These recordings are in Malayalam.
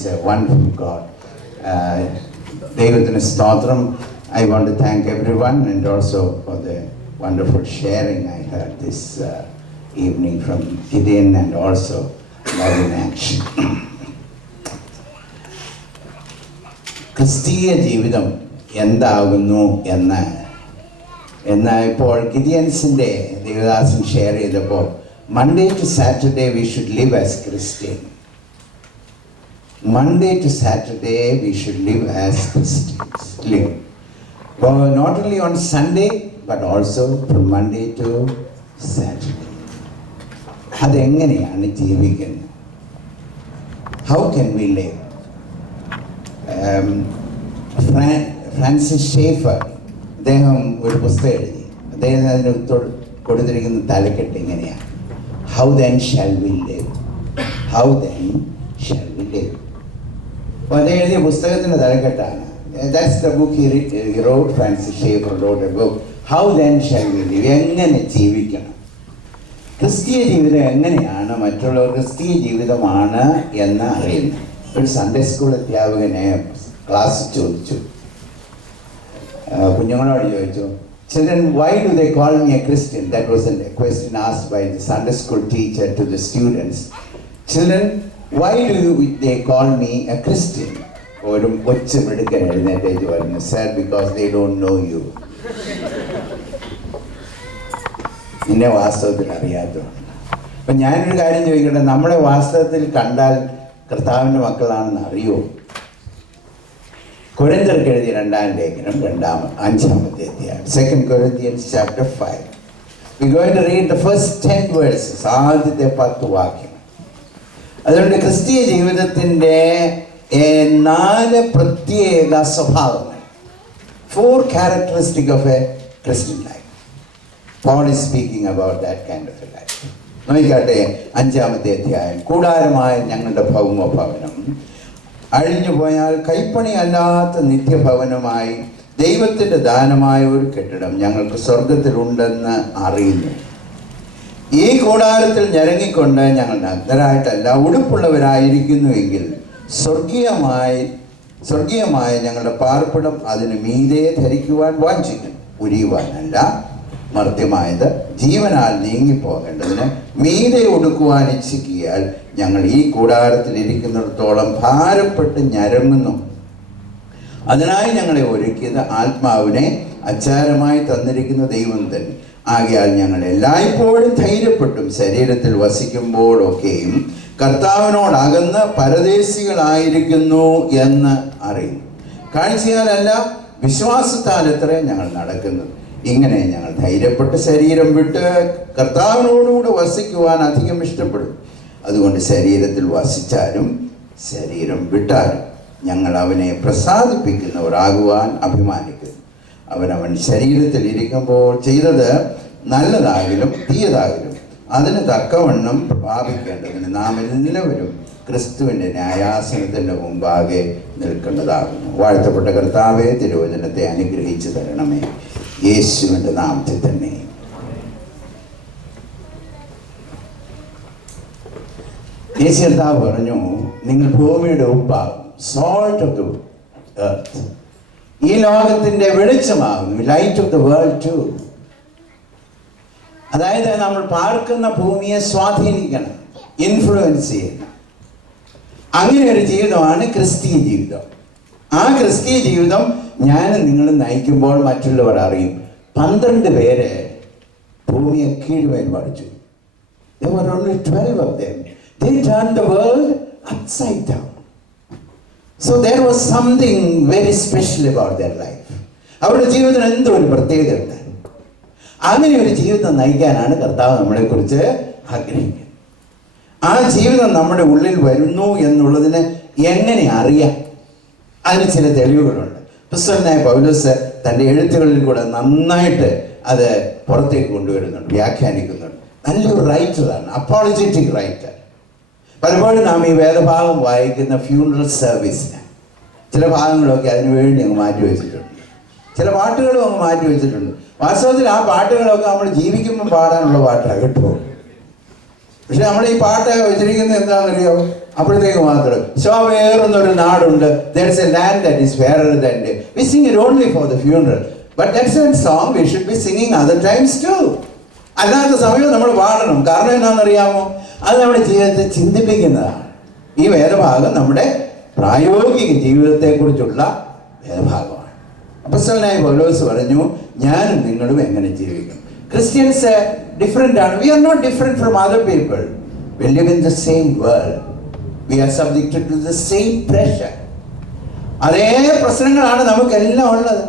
is a wonderful God. Devathinu Stotram. I want to thank everyone and also for the wonderful sharing I heard this evening from Gideon and also Love in Action. ക്രിസ്തീയ ജീവിതം എന്താകുന്നു എന്ന് ഇപ്പോൾ ഗിദിയൻസിൻ്റെ ദേവദാസൻ ഷെയർ ചെയ്തപ്പോൾ Monday to Saturday we should live as Christian. Monday to Saturday we should live as Christians. Live. Well, not only on Sunday but also from Monday to Saturday. അതെങ്ങനെയാണ് ജീവിക്കുന്നത്? How can we live? Francis Schaeffer അദ്ദേഹം ഒരു പുസ്തകം എഴുതി. അദ്ദേഹം അതിന് കൊടുത്തിരിക്കുന്ന തലക്കെട്ട് ഇങ്ങനെയാണ്: how then shall we live. How then shall we live. അപ്പോൾ അദ്ദേഹം എഴുതിയ പുസ്തകത്തിൻ്റെ തലക്കെട്ടാണ്. That's the book he wrote. Francis Schaeffer wrote a book, how then shall we live. എങ്ങനെ ജീവിക്കണം, ക്രിസ്തീയ ജീവിതം എങ്ങനെയാണ് മറ്റുള്ളവർ ക്രിസ്തീയ ജീവിതമാണ് എന്ന് അറിയുന്നത്. ഒരു സൺഡേ സ്കൂൾ അധ്യാപകനെ ക്ലാസ് ചോദിച്ചു, കുഞ്ഞുങ്ങളോട് ചോദിച്ചു, "Children, why do they call me a Christian?" That was a question asked by the Sunday school teacher to the students. "Children, why do they call me a Christian?" ഒരു കൊച്ചു മിടുക്കൻ എഴുന്നേറ്റ് പറഞ്ഞു, "Sir, because they don't know you." നിന്നെ വാസ്തവത്തിൽ അറിയാത്തതുകൊണ്ട്. അപ്പം ഞാനൊരു കാര്യം ചോദിക്കട്ടെ, നമ്മളെ വാസ്തവത്തിൽ കണ്ടാൽ കർത്താവിൻ്റെ മക്കളാണെന്ന് അറിയുമോ? കൊരിന്ത്യർക്ക് എഴുതിയ 2-ാം ലേഖനം 5-ാമത്തെ അധ്യായം, 2 Corinthians chapter 5. We're going to read the first 10 verses, ആദ്യത്തെ 10 വാക്യം. അതുകൊണ്ട് ക്രിസ്തീയ ജീവിതത്തിൻ്റെ 4 പ്രത്യേക സ്വഭാവങ്ങൾ, 4 characteristics of a Christian life. Paul is speaking about that kind of a life. നോക്കിക്കാട്ടെ, 5-ാമത്തെ അധ്യായം. കൂടാരമായ ഞങ്ങളുടെ ഭൗമഭവനം അഴിഞ്ഞു പോയാൽ കൈപ്പണി അല്ലാത്ത നിത്യഭവനമായി ദൈവത്തിൻ്റെ ദാനമായ ഒരു കെട്ടിടം ഞങ്ങൾക്ക് സ്വർഗത്തിലുണ്ടെന്ന് അറിയുന്നു. ഈ കൂടാരത്തിൽ ഞരങ്ങിക്കൊണ്ട് ഞങ്ങൾ നഗ്നരായിട്ടല്ല ഉടുപ്പുള്ളവരായിരിക്കുന്നുവെങ്കിൽ സ്വർഗീയമായ ഞങ്ങളുടെ പാർപ്പിടം അതിന് മീതെ ധരിക്കുവാൻ വാഞ്ചിക്കുന്നു. ഉരിയുവാനല്ല, മർത്യമായത് ജീവനാൽ നീങ്ങിപ്പോകേണ്ടതിന് മീതെ ഒടുക്കുവാൻ ഇച്ഛിക്കിയാൽ ഞങ്ങൾ ഈ കൂടാരത്തിൽ ഇരിക്കുന്നിടത്തോളം ഭാരപ്പെട്ട് ഞരങ്ങുന്നു. അതിനായി ഞങ്ങളെ ഒരുക്കിയത് ആത്മാവിനെ അച്ചാരമായി തന്നിരിക്കുന്ന ദൈവം തന്നെ. ആകയാൽ ഞങ്ങൾ എല്ലായ്പ്പോഴും ധൈര്യപ്പെട്ടും ശരീരത്തിൽ വസിക്കുമ്പോഴൊക്കെയും കർത്താവിനോടകന്ന് പരദേശികളായിരിക്കുന്നു എന്ന് അറിയുന്നു. കാഴ്ചയാലല്ല, വിശ്വാസത്താൽ എത്ര ഞങ്ങൾ നടക്കുന്നത്. ഇങ്ങനെ ഞങ്ങൾ ധൈര്യപ്പെട്ട് ശരീരം വിട്ട് കർത്താവിനോടുകൂടെ വസിക്കുവാൻ അധികം ഇഷ്ടപ്പെടും. അതുകൊണ്ട് ശരീരത്തിൽ വസിച്ചാലും ശരീരം വിട്ടാലും ഞങ്ങൾ അവനെ പ്രസാദിപ്പിക്കുന്നവരാകുവാൻ അഭിമാനിക്കുന്നു. അവനവൻ ശരീരത്തിൽ ഇരിക്കുമ്പോൾ ചെയ്തത് നല്ലതാകിലും തീയതാകിലും അതിന് തക്കവണ്ണം പ്രാപിക്കേണ്ടതിന് നാം എല്ലാവരും ക്രിസ്തുവിൻ്റെ ന്യായാസനത്തിൻ്റെ മുമ്പാകെ നിൽക്കേണ്ടതാകുന്നു. വാഴ്ത്തപ്പെട്ട കർത്താവെ, തിരുവചനത്തെ അനുഗ്രഹിച്ചു തരണമേ, യേശുവിൻ്റെ നാമത്തിൽ തന്നെ. യേശു കർത്താവ് പറഞ്ഞു, നിങ്ങൾ ഭൂമിയുടെ ഉപ്പാകും, സോൾട്ട് ഓഫ് ദ എർത്ത്. ഈ ലോകത്തിൻ്റെ വെളിച്ചമാകും, light of the world too. അതായത് നമ്മൾ പാർക്കുന്ന ഭൂമിയെ സ്വാധീനിക്കണം, ഇൻഫ്ലുവൻസ് ചെയ്യണം. അങ്ങനെ ഒരു ജീവിതമാണ് ക്രിസ്തീയ ജീവിതം. ആ ക്രിസ്തീയ ജീവിതം ഞാനും നിങ്ങളും നയിക്കുമ്പോൾ മറ്റുള്ളവർ അറിയും. 12 പേര് ഭൂമിയെ കീഴ്മേൽ മറിച്ചു. There were only 12 of them. They turned the world upside down. So there was something very special about their life. അവരുടെ ജീവിതത്തിന് എന്തോ ഒരു പ്രത്യേകത ഉണ്ട്. അങ്ങനെ ഒരു ജീവിതം നയിക്കാനാണ് കർത്താവ് നമ്മളെക്കുറിച്ച് ആഗ്രഹിക്കുന്നത്. ആ ജീവിതം നമ്മുടെ ഉള്ളിൽ വരുന്നു എന്നുള്ളതിന് എങ്ങനെ അറിയാം? അതിന് ചില തെളിവുകളുണ്ട്. പുസ്തകനായ പൗലോസ് തൻ്റെ എഴുത്തുകളിൽ കൂടെ നന്നായിട്ട് അത് പുറത്തേക്ക് കൊണ്ടുവരുന്നുണ്ട്, വ്യാഖ്യാനിക്കുന്നുണ്ട്. നല്ലൊരു റൈറ്ററാണ്, അപ്പോളജറ്റിക് റൈറ്റർ. പലപ്പോഴും നാം ഈ വേദഭാഗം വായിക്കുന്ന ഫ്യൂണറൽ സർവീസിന് ചില ഭാഗങ്ങളൊക്കെ അതിനു വേണ്ടി അങ്ങ് മാറ്റി വെച്ചിട്ടുണ്ട്. ചില പാട്ടുകളും അങ്ങ് മാറ്റി വെച്ചിട്ടുണ്ട്. വാസ്തവത്തിൽ ആ പാട്ടുകളൊക്കെ നമ്മൾ ജീവിക്കുമ്പോൾ പാടാനുള്ള പാട്ടാണ് കേട്ടോ. പക്ഷെ നമ്മൾ ഈ പാട്ട് വെച്ചിരിക്കുന്നത് എന്താണെന്നറിയോ? അപ്പോഴത്തേക്ക് മാത്രം വേറൊന്നൊരു നാടുണ്ട്, there is a land that is fairer than day. We sing it only for the funeral, but that's a song we should be singing other times too. അല്ലാത്ത സമയം നമ്മൾ പാടണം. കാരണം എന്താണെന്നറിയാമോ? അത് നമ്മുടെ ജീവിതത്തെ ചിന്തിപ്പിക്കുന്നതാണ്. ഈ വേദഭാഗം നമ്മുടെ പ്രായോഗിക ജീവിതത്തെക്കുറിച്ചുള്ള വേദഭാഗമാണ്. അപ്പോസ്തലനായ പൗലോസ് പറഞ്ഞു, ഞാനും നിങ്ങളും എങ്ങനെ ജീവിക്കും. ക്രിസ്ത്യൻസ് ഡിഫറെൻ്റ് ആണ്. We are not different from other people. We live in the same world. We are subjected to the same pressure. അതേ പ്രശ്നങ്ങളാണ് നമുക്കെല്ലാം ഉള്ളത്.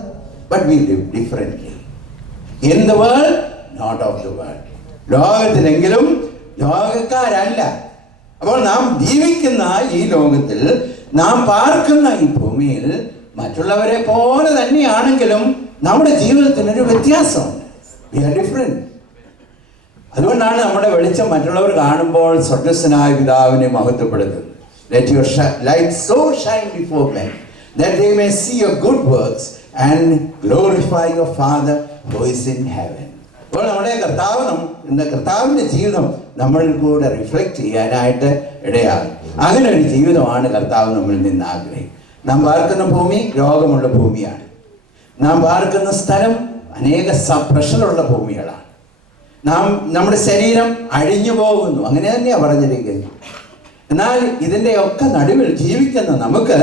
But we live differently. In the world, not of the world. ലോകത്തിലെങ്കിലും ലോകക്കാരല്ല. അപ്പോൾ നാം ജീവിക്കുന്ന ഈ ലോകത്തിൽ, നാം പാർക്കുന്ന ഈ ഭൂമിയിൽ മറ്റുള്ളവരെ പോലെ തന്നെയാണെങ്കിലും നമ്മുടെ ജീവിതത്തിനൊരു വ്യത്യാസമുണ്ട്. We are different. അതുകൊണ്ടാണ് നമ്മുടെ വെളിച്ചം മറ്റുള്ളവർ കാണുമ്പോൾ സ്വർഗ്ഗസ്ഥനായ പിതാവിനെ മഹത്വപ്പെടുത്തുന്നത്. Let your light so shine before men that they may see your good works and glorify your Father who is in heaven. അപ്പോൾ നമ്മുടെ കർത്താവിൻ്റെ ജീവിതം നമ്മളിൽ കൂടെ റിഫ്ലക്റ്റ് ചെയ്യാനായിട്ട് ഇടയാകും. അങ്ങനെ ഒരു ജീവിതമാണ് കർത്താവ് നമ്മളിൽ നിന്ന് ആഗ്രഹിക്കും. നാം പാർക്കുന്ന ഭൂമി രോഗമുള്ള ഭൂമിയാണ്. നാം പാർക്കുന്ന സ്ഥലം അനേക പ്രഷറുള്ള ഭൂമികളാണ്. നമ്മുടെ ശരീരം അഴിഞ്ഞു പോകുന്നു, അങ്ങനെ തന്നെയാണ് പറഞ്ഞിരിക്കുന്നത്. എന്നാൽ ഇതിൻ്റെ ഒക്കെ നടുവിൽ ജീവിക്കുന്ന നമുക്ക്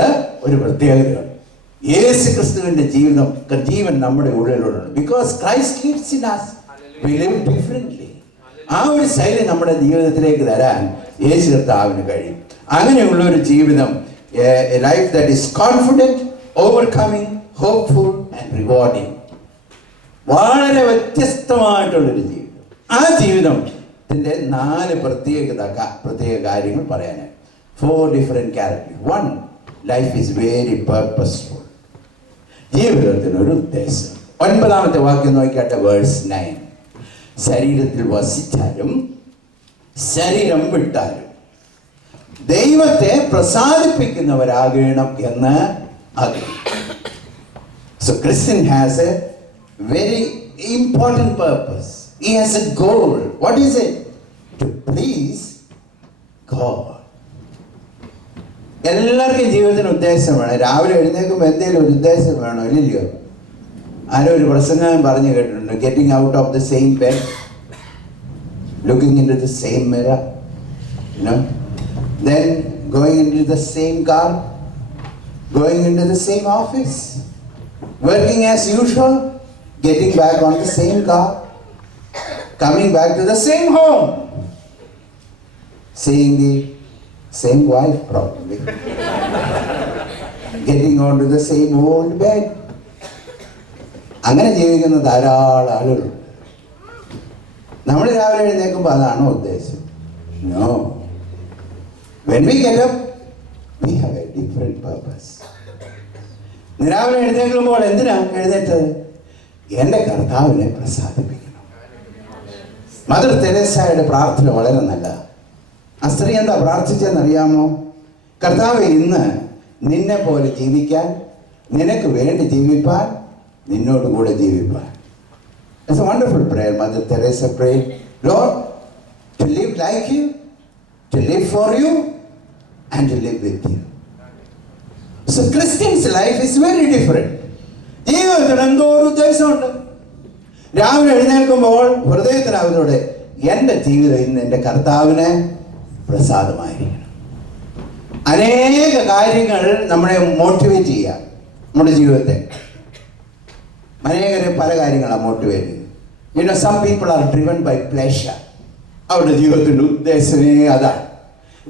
ഒരു പ്രത്യേകതയുണ്ട്. യേശു ക്രിസ്തുവിൻ്റെ ജീവൻ നമ്മുടെ ഉള്ളിലുണ്ട്. Because Christ lives in us, we live differently. ആ ഒരു ശൈലി നമ്മുടെ ജീവിതത്തിലേക്ക് തരാൻ യേശു കർത്താവിന് കഴിയും. അങ്ങനെയുള്ള ഒരു ജീവിതം, a life that is confident, overcoming, hopeful and rewarding. വളരെ വ്യത്യസ്തമായിട്ടുള്ളൊരു ജീവിതം. ആ ജീവിതത്തിൻ്റെ 4 പ്രത്യേക കാര്യങ്ങൾ പറയാനായി. 4 different characters. 1, life is very purposeful. ജീവിതത്തിനൊരു ഉദ്ദേശം. 9ാമത്തെ വാക്യം നോക്കിയാട്ടെ, വേഴ്സ് 9. ശരീരത്തിൽ വസിച്ചാലും ശരീരം വിട്ടാലും ദൈവത്തെ പ്രസാദിപ്പിക്കുന്നവരാകണം എന്ന് ആഗ്രഹിക്കും. So Christian has a very important purpose. He has a goal. What is it? To please God. എല്ലാവർക്കും ജീവിതത്തിന് ഉദ്ദേശം വേണം. രാവിലെ എഴുന്നേൽക്കുമ്പോൾ എന്തെങ്കിലും ഒരു ഉദ്ദേശം വേണോ? ഇല്ലല്ലോ. ആരോ ഒരു പ്രസംഗം പറഞ്ഞു കേട്ടിട്ടുണ്ട്, getting out of the same bed, looking into the same mirror, then going into the same car, going into the same office, working as usual, getting back on the same car, coming back to the same home, seeing the same wife probably, getting onto the same old bed. അങ്ങനെ ജീവിക്കുന്ന ധാരാളം ആളുകളുണ്ട്. നമ്മൾ രാവിലെ എഴുന്നേൽക്കുമ്പോൾ അതാണോ ഉദ്ദേശം? No. When we get up, we have a different purpose. രാവിലെ എഴുന്നേൽക്കുമ്പോൾ എന്തിനാ എഴുന്നേറ്റത്? എൻ്റെ കർത്താവിനെ പ്രസാദിപ്പിക്കണം. മദർ തെരേസയുടെ പ്രാർത്ഥന വളരെ നല്ലതാണ്. ആ സ്ത്രീ എന്താ പ്രാർത്ഥിച്ചെന്നറിയാമോ? കർത്താവെ, ഇന്ന് നിന്നെ പോലെ ജീവിക്കാൻ, നിനക്ക് വേണ്ടി ജീവിപ്പാൻ, നിന്നോട് കൂടെ ജീവിപ്പാൻ. It's a wonderful prayer Mother Teresa prayed. Lord, to live like you, to live for you, and to live with you. So Christian's life is very different. ജീവിതത്തിന് എന്തോ ഒരു ഉദ്ദേശമുണ്ട്. രാവിലെ എഴുന്നേൽക്കുമ്പോൾ ഹൃദയത്തിനകത്തോടെ എൻ്റെ ജീവിതം ഇന്ന് എൻ്റെ കർത്താവിനെ പ്രസാദമായിരിക്കണം. അനേക കാര്യങ്ങൾ നമ്മളെ മോട്ടിവേറ്റ് ചെയ്യാം. നമ്മുടെ ജീവിതത്തെ അനേകരെ പല കാര്യങ്ങളാണ് മോട്ടിവേറ്റ് ചെയ്യുന്നത്. Some people are driven by pleasure. അവരുടെ ജീവിതത്തിൻ്റെ ഉദ്ദേശമേ അതാണ്.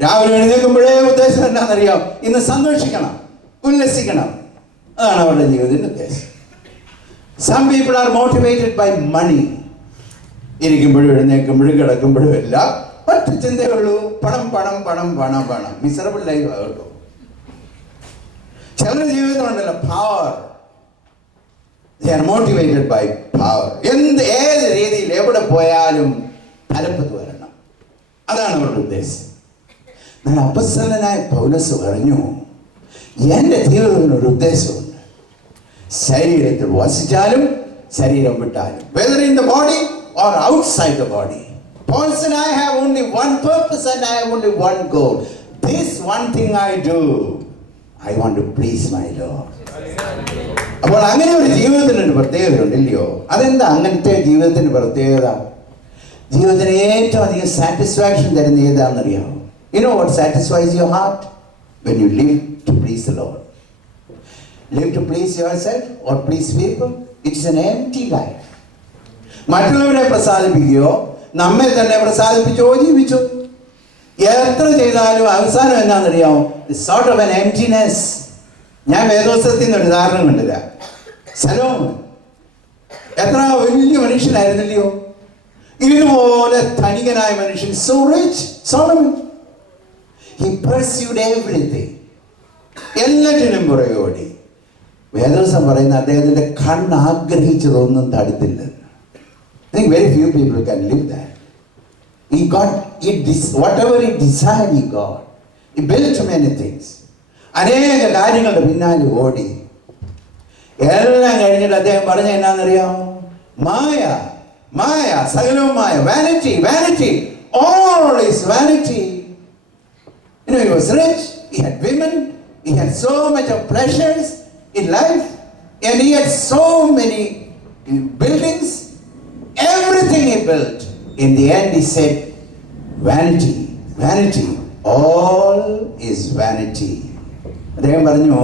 രാവിലെ എഴുന്നേൽക്കുമ്പോഴേ ഉദ്ദേശം എന്താണെന്നറിയാം? ഇന്ന് സന്തോഷിക്കണം, ഉല്ലസിക്കണം. അതാണ് അവരുടെ ജീവിതത്തിൻ്റെ ഉദ്ദേശം. Some people are motivated by money. ഇരിക്കുമ്പോഴും എഴുന്നേൽക്കുമ്പോഴും കിടക്കുമ്പോഴും എല്ലാം ഒറ്റ ചിന്തയുള്ളൂ, പണം പണം പണം പണം പണം. മിസറബിൾ ലൈഫ് ആകട്ടോ. ചിലരുടെ ജീവിതത്തിലുണ്ടല്ലോ power. They are motivated by power. ഏത് രീതിയിൽ എവിടെ പോയാലും തലപ്പത്ത് വരണം, അതാണ് അവരുടെ ഉദ്ദേശം. എന്നാൽ അപ്പോസ്തലനായ പൗലോസ് പറഞ്ഞു, എൻ്റെ ജീവിതത്തിനൊരു ഉദ്ദേശമുണ്ട്. ശരീരത്തിൽ വസിച്ചാലും ശരീരം വിട്ടാലും, whether in the body or outside the body. Paul said, I have only one purpose and I have only one goal. this one thing I do, I want to please my Lord. അപ്പോൾ അങ്ങനെ ഒരു ജീവിതത്തിനൊരു പ്രത്യേകതയുണ്ട്, ഇല്ലയോ? അതെന്താ അങ്ങനത്തെ ജീവിതത്തിന് പ്രത്യേകത? ജീവിതത്തിന് ഏറ്റവും അധികം സാറ്റിസ്ഫാക്ഷൻ തരുന്ന ഏതാണെന്നറിയാമോ? You know what satisfies your heart? When you live to please the Lord. Live to please yourself or please people, it's an empty life. മറ്റുള്ളവരെ പ്രസാദിപ്പിക്കുകയോ നമ്മെ തന്നെ പ്രസാദിപ്പിച്ചോ ജീവിച്ചു എത്ര ചെയ്താലും അവസാനം എന്നാണെന്നറിയാമോ? Sort of an emptiness. ഞാൻ വേദോസ്തത്തിൽ നിന്ന് ഒരു ഉദാഹരണം കണ്ടില്ല. സലോമൻ എത്ര വലിയ മനുഷ്യനായിരുന്നില്ലയോ? ഇതുപോലെ ധനികനായ മനുഷ്യൻ, so rich, Solomon. He pursued everything. എല്ലാറ്റിനും പുറകെ ഓടി. വേദോസം പറയുന്ന അദ്ദേഹത്തിന്റെ കണ്ണ് ആഗ്രഹിച്ചതൊന്നും തടുത്തില്ല. I think very few people can live that. He got it, whatever he desired he got. He built many things. അനേക കാര്യങ്ങളുടെ പിന്നാലെ ഓടി. എല്ലാം കഴിഞ്ഞിട്ട് അദ്ദേഹം പറഞ്ഞ എന്നാന്നറിയാമോ? മായ, മായ, സകലവും മായ. Vanity, vanity, all is vanity. You know, he was rich, he had women, he had so much of pleasures in life, and he had so many buildings, everything he built. In the end he said, vanity, vanity, all is vanity. അദ്ദേഹം പറഞ്ഞു,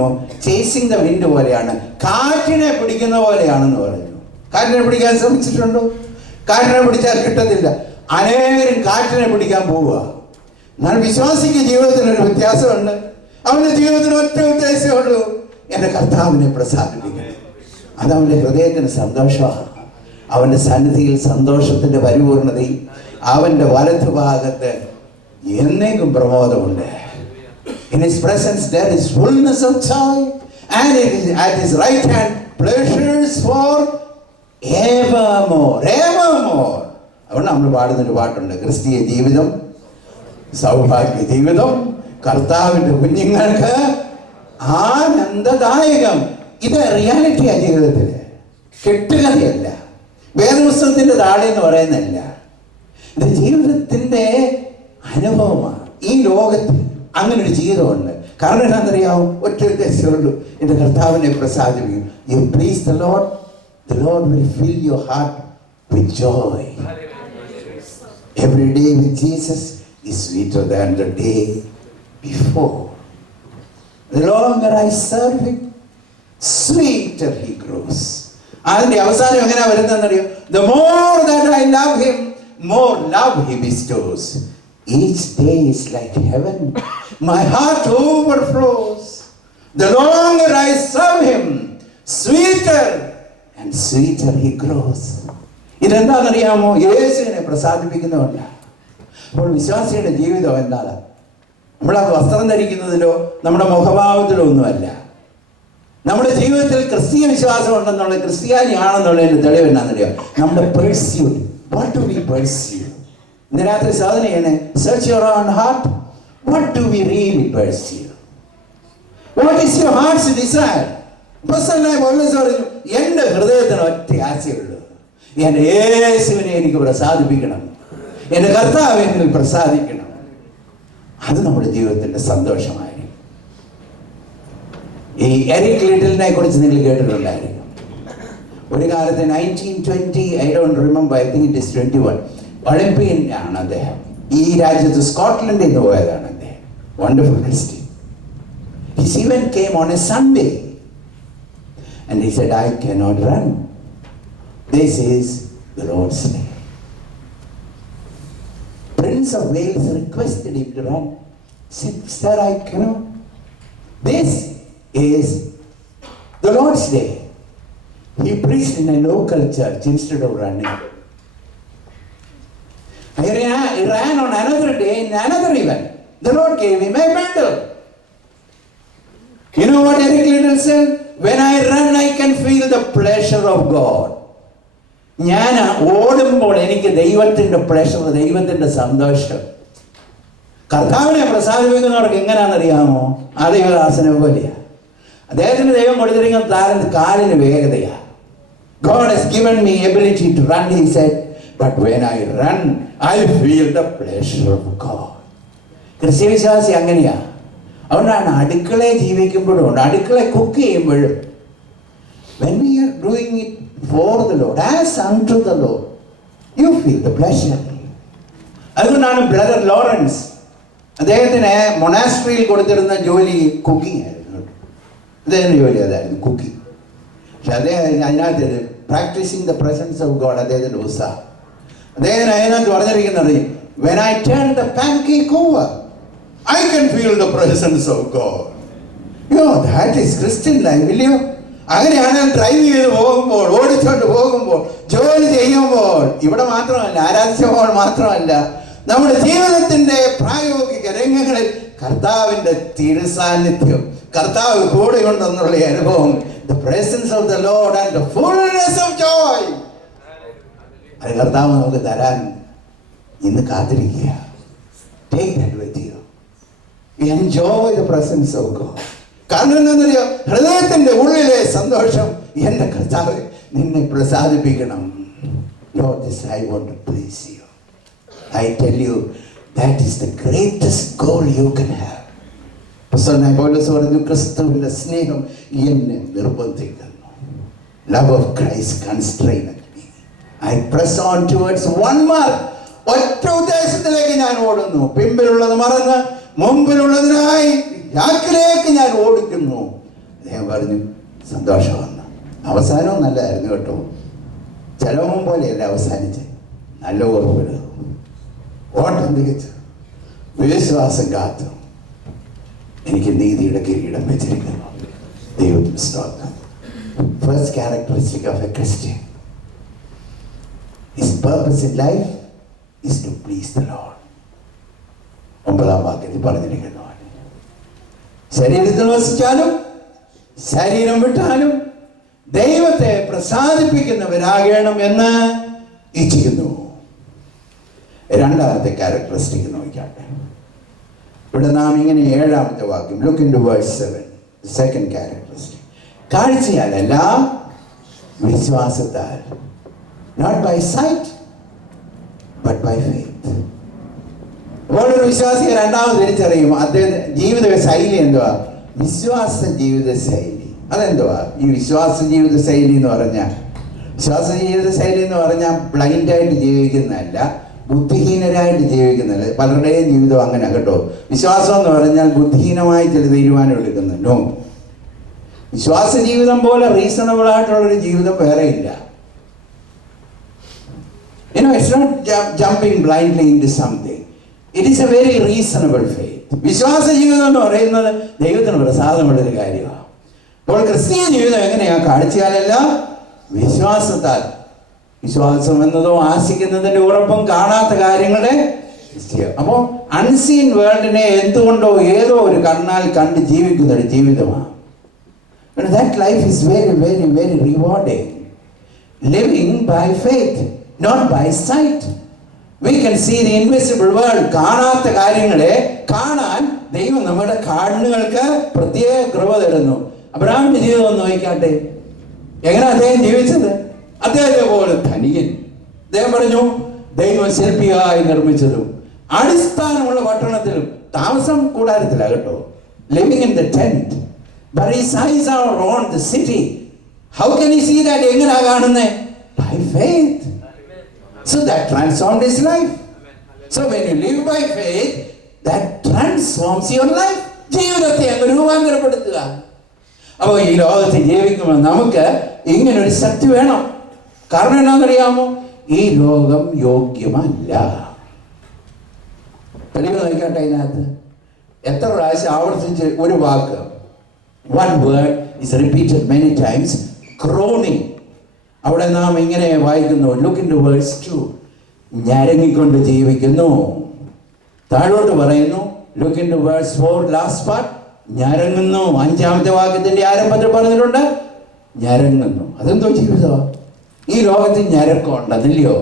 ചേസിങ് ദ വിൻഡ് പോലെയാണ്, കാറ്റിനെ പിടിക്കുന്ന പോലെയാണെന്ന് പറഞ്ഞു. കാറ്റിനെ പിടിക്കാൻ ശ്രമിച്ചിട്ടുണ്ടോ? കാറ്റിനെ പിടിച്ചാൽ കിട്ടത്തില്ല. അനേകം കാറ്റിനെ പിടിക്കാൻ പോവുക. എന്നാൽ വിശ്വാസിക്ക് ജീവിതത്തിനൊരു വ്യത്യാസമുണ്ട്. അവന്റെ ജീവിതത്തിന് ഒറ്റ ഉദ്ദേശമേ ഉള്ളൂ, എന്റെ കർത്താവിനെ പ്രസാദിപ്പിക്കണം. അതവന്റെ ഹൃദയത്തിന് സന്തോഷമാണ്. അവന്റെ സന്നിധിയിൽ സന്തോഷത്തിന്റെ പരിപൂർണതയും അവന്റെ വലതുഭാഗത്ത് എന്നേക്കും പ്രമോദമുണ്ട്. In his presence there is fullness of joy, and at his right hand pleasures for evermore, evermore. അതുകൊണ്ട് നമ്മൾ പാടുന്നൊരു പാട്ടുണ്ട്, ക്രിസ്തീയ ജീവിതം സൗഭാഗ്യ ജീവിതം, കർത്താവിന്റെ കുഞ്ഞുങ്ങൾക്ക് ആനന്ദദായകം. ഇത് റിയാലിറ്റിയാ ജീവിതത്തില്, കെട്ടുകഥയല്ല, വേദപുസ്തകത്തിന്റെ താഴെ എന്ന് പറയുന്നതല്ല. ഇത് ജീവിതത്തിന്റെ അനുഭവമാണ്. ഈ ലോകത്തിൽ അങ്ങനെ ഒരു ജീവിതമുണ്ട്. കാരണം എന്താണെന്നറിയാമോ? ഒറ്റ ഉദ്ദേശമുള്ളൂ, എൻ്റെ കർത്താവിനെ പ്രസാദിപ്പിക്കും. You please the Lord, the Lord will fill your heart with joy. Every day with Jesus is sweeter than the day before. The longer I serve him, sweeter he grows. അതിന്റെ അവസാനം എങ്ങനെയാ വരുന്നതെന്നറിയോ? The more that I love him, more love he bestows. Each day is like heaven. My heart overflows. The longer I serve him, sweeter and sweeter he grows. ഇതെന്താണെന്നറിയാമോ? യേശുവിനെ പ്രസാദിപ്പിക്കുന്നതുകൊണ്ടാണ്. അപ്പോൾ വിശ്വാസിയുടെ ജീവിതം എന്താണ്? നമ്മളെ വസ്ത്രം ധരിക്കുന്നതിലോ നമ്മുടെ മുഖഭാവത്തിലോ ഒന്നുമല്ല. നമ്മുടെ ജീവിതത്തിൽ ക്രിസ്തീയ വിശ്വാസം ഉണ്ടെന്നുള്ള, ക്രിസ്ത്യാനിയാണെന്നുള്ളതിന്റെ തെളിവ് എന്നാണെന്നറിയോ? നമ്മുടെ pursuit. What do we pursue? ഇന്ന് രാത്രി സാധന ചെയ്യണേ, search your own heart. What do we really pursue? What is your heart's desire? പറഞ്ഞു, എന്റെ ഹൃദയത്തിന് ഒറ്റ ആശയുള്ളൂ, എന്റെ യേശുവിനെ എനിക്ക് പ്രസാദിപ്പിക്കണം, എന്റെ കർത്താവ് എന്നിൽ പ്രസാദിക്കണം. അത് നമ്മുടെ ജീവിതത്തിന്റെ സന്തോഷമായിരിക്കും. ഈ എറിക് ലിറ്റിലിനെ കുറിച്ച് നിങ്ങൾ കേട്ടിട്ടുണ്ടായിരിക്കും. ഒരു കാലത്ത് 1920, I don't remember, I think it is 21, Olympian ആണ് അദ്ദേഹം. ഈ രാജ്യത്ത് സ്കോട്ട്ലൻഡിൽ നിന്ന് പോയതാണ് അദ്ദേഹം. Wonderful Christian. His event came on a Sunday and he said, I cannot run. This is the Lord's day. Prince of Wales requested him to run. He said, sir, I cannot. This is the Lord's day. He preached in a local church instead of running. He ran on another day in another event. The Lord gave him a medal. You know what Eric Liddell said? When I run, I can feel the pleasure of God. ഞാൻ ഓടുമ്പോൾ എനിക്ക് ദൈവത്തിന്റെ പ്ലഷർ, ദൈവത്തിന്റെ സന്തോഷം. കർത്താവിനെ പ്രസാദിപ്പിക്കുന്നവർക്ക് എങ്ങനെയാണെന്നറിയാമോ? ആ ദൈവദാസനെ പോലെയാ. അദ്ദേഹത്തിന് ദൈവം കൊടുത്തിരിക്കുന്ന താരന്റെ കാലിന് വേഗതയാ. God has given me ability to run, he said, but when I run, I feel the pleasure of God. ക്രിസ്ത്യവിശ്വാസി അങ്ങനെയാ. അതുകൊണ്ടാണ് അടുക്കളയിൽ ജീവിക്കുമ്പോഴും ഉണ്ട്, അടുക്കള കുക്ക് ചെയ്യുമ്പോഴും when we are doing it for the Lord, as unto the Lord, you feel the pleasure. അതുകൊണ്ടാണ് ബ്രദർ ലോറൻസ്, അദ്ദേഹത്തിന് മൊണാസ്ട്രിയിൽ കൊടുത്തിരുന്ന ജോലി കുക്കിംഗ് ആയിരുന്നു. അദ്ദേഹത്തിൻ്റെ ജോലി അതായിരുന്നു, കുക്കിംഗ്. പക്ഷെ അദ്ദേഹം അതിനകത്ത് practising the presence of God അദ്ദേഹത്തിൻ്റെ ഉത്സാഹം. അദ്ദേഹത്തിന് അതിനകത്ത് പറഞ്ഞിരിക്കുന്നത്, when I turn the pancake over, I can feel the presence of God. That is Christian life, ഇല്ലയോ? അങ്ങനെയാണ് ഡ്രൈവ് ചെയ്ത് പോകുമ്പോൾ, ഓടിച്ചോണ്ട് പോകുമ്പോൾ, ജോലി ചെയ്യുമ്പോൾ, ഇവിടെ മാത്രമല്ല, ആരാധിച്ചപ്പോൾ മാത്രമല്ല, നമ്മുടെ ജീവിതത്തിന്റെ പ്രായോഗിക രംഗങ്ങളിൽ കർത്താവിന്റെ തിരുസാന്നിധ്യം, കർത്താവ് കൂടെയുണ്ടെന്നുള്ള അനുഭവം, the presence of the Lord and the fullness of joy, അത് കർത്താവ് നമുക്ക് തരാൻ ഇന്ന് കാത്തിരിക്കുക. Take that with you. Enjoy the presence of God. കാരണം എന്താണെന്നറിയോ? ഹൃദയത്തിന്റെ ഉള്ളിലെ സന്തോഷം, എന്റെ കർത്താവ് നിന്നെ പ്രസാദിപ്പിക്കണം. Lord, this I want to please you. I tell you, that is the greatest goal you can have. അപ്പോസ്തലനായ പൗലോസ് പറഞ്ഞു, ക്രിസ്തുവിന്റെ സ്നേഹം എന്നെ നിർബന്ധിക്കുന്നു. Love of Christ constraineth me. I press on towards one mark. ഒറ്റ ഉദ്ദേശത്തിലേക്ക് ഞാൻ ഓടുന്നു. പിമ്പിലുള്ളത് മറന്ന് മുമ്പിലുള്ളതിനായി യാക്കിലേക്ക് ഞാൻ ഓടിക്കുന്നു. അദ്ദേഹം പറഞ്ഞു, സന്തോഷം വന്നു. അവസാനവും നല്ലതായിരുന്നു കേട്ടോ. ചെലവും പോലെയല്ല അവസാനിച്ച്, നല്ല ഓർമ്മ. ഓട്ടം തികച്ചു, വിശ്വാസം കാത്തു, എനിക്ക് നീതിയുടെ കിരീടം വെച്ചിരിക്കുന്നു. ദൈവത്തിന് സ്തോത്രം. First characteristic of a Christian, his purpose in life is to please the Lord. 9-ാം വാക്യത്തിൽ പറഞ്ഞിരിക്കുന്നു, ശരീരത്തിൽ വസിച്ചാലും ശരീരം വിട്ടാലും ദൈവത്തെ പ്രസാദിപ്പിക്കുന്നവരാകണം എന്ന് ഇച്ഛിക്കുന്നു. രണ്ടാമത്തെ ക്യാരക്ടറിസ്റ്റിക് നോക്കിയാട്ടെ. ഇവിടെ നാം ഇങ്ങനെ 7-ാമത്തെ വാക്യം, look into verse 7, the second characteristic. കാഴ്ചയാലല്ല, വിശ്വാസത്താൽ. Not by sight, but by faith. അപ്പോൾ ഒരു വിശ്വാസിയെ രണ്ടാമത് തിരിച്ചറിയും, അദ്ദേഹത്തിന്റെ ജീവിത ശൈലി എന്തുവാ? വിശ്വാസ ജീവിത ശൈലി. അതെന്തുവാ ഈ വിശ്വാസ ജീവിത ശൈലി എന്ന് പറഞ്ഞാൽ? വിശ്വാസ ജീവിത ശൈലി എന്ന് പറഞ്ഞാൽ ബ്ലൈൻഡായിട്ട് ജീവിക്കുന്നതല്ല, ബുദ്ധിഹീനരായിട്ട് ജീവിക്കുന്നതല്ല. പലരുടെയും ജീവിതം അങ്ങനെ കേട്ടോ. വിശ്വാസം എന്ന് പറഞ്ഞാൽ ബുദ്ധിഹീനമായി ചില തീരുമാനം എടുക്കുന്നുണ്ടോ? വിശ്വാസ ജീവിതം പോലെ റീസണബിൾ ആയിട്ടുള്ളൊരു ജീവിതം വേറെ ഇല്ല. It's not jumping blindly into something. It is a very reasonable faith. വിശ്വാസ ജീവിതം എന്ന് പറയുന്നത് ദൈവത്തിന് പ്രസാദമുള്ളൊരു കാര്യമാണ്. അപ്പോൾ ക്രിസ്തീയ ജീവിതം എങ്ങനെയാ? കാഴ്ചയാലല്ല, വിശ്വാസത്താൽ. വിശ്വാസം എന്നതോ ആശിക്കുന്നതിന്റെ ഉറപ്പും കാണാത്ത കാര്യങ്ങളുടെ നിശ്ചയം. അപ്പോൾ അൺസീൻ വേൾഡിനെ എന്തുകൊണ്ടോ ഏതോ ഒരു കണ്ണാൽ കണ്ട് ജീവിക്കുന്ന ഒരു ജീവിതമാണ്. That life is very, very, very rewarding. Living by faith, not by sight. We can see the invisible world. കാണാത്ത കാര്യങ്ങളെ കാണാൻ ദൈവം നമ്മുടെ കണ്ണുകൾക്ക് പ്രത്യേക കൃപ തരുന്നു. അബ്രഹാമിന്റെ ജീവിതം ഒന്ന് നോക്കിക്കാട്ടെ. എങ്ങനെ അദ്ദേഹം ജീവിച്ചത്? അദ്ദേഹത്തെ പോലെ ധനികൻ. അദ്ദേഹം പറഞ്ഞു, ദൈവം ശില്പിയായി നിർമ്മിച്ചതും അടിസ്ഥാനമുള്ള പട്ടണത്തിലും, താമസം കൂടാരത്തില കേട്ടോ, living in the tent, but his eyes are on the city. How can he see that? എങ്ങനെയാ കാണുന്നേ? By faith. So that transformed his life. So when you live by faith, that transforms your life. ജീവിതത്തെ അങ്ങ് രൂപാന്തരപ്പെടുത്തുക. അപ്പോൾ ഈ ലോകത്തിൽ ജീവിക്കുമ്പോൾ നമുക്ക് ഇങ്ങനൊരു ശക്തി വേണം. കാരണം എന്താണെന്നറിയാമോ? ഈ ലോകം യോഗ്യമല്ല. തെളിവ് നോക്കട്ടെ. അതിനകത്ത് എത്ര പ്രാവശ്യം ആവർത്തിച്ച് ഒരു വാക്ക്, one word is repeated many times, groaning. അവിടെ നാം ഇങ്ങനെ വായിക്കുന്നു, look into verse 2, ഞരങ്ങിക്കൊണ്ട് ജീവിക്കുന്നു. താഴോട്ട് പറയുന്നു, look into verse 4, last part, ഞരങ്ങുന്നു. 5-ാമത്തെ വാക്യത്തിന്റെ ആരംഭത്തിൽ പറഞ്ഞിട്ടുണ്ട്, ഞരങ്ങുന്നു. അതെന്തോ ജീവിതം? ഈ ലോകത്തിൽ ഞരക്കമുണ്ടെന്നില്ലയോ?